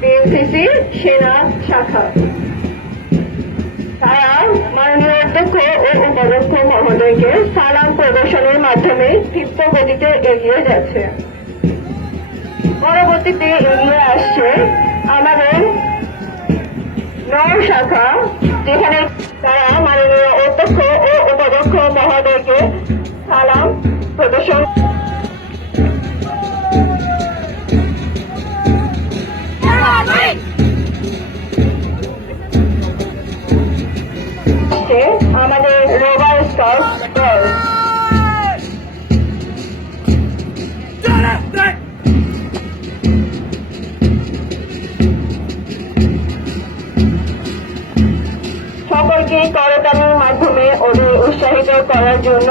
BNCC সেনা শাখা। তারা মাননীয় অধ্যক্ষ ও উপাধ্যক্ষ মহোদয়কে সালাম প্রদর্শনের মাধ্যমে ক্ষিপ্ত গতিতে এগিয়ে যাচ্ছে। পরবর্তীতে এগিয়ে আসছে আমাদের নৌ শাখা, যেখানে তারা মাননীয় অধ্যক্ষ ও উপাধ্যক্ষ মহোদয়কে সালাম প্রদর্শন আমাদের রোভার স্কাউট দল। সকলকে করতালির মাধ্যমে ওদের উৎসাহিত করার জন্য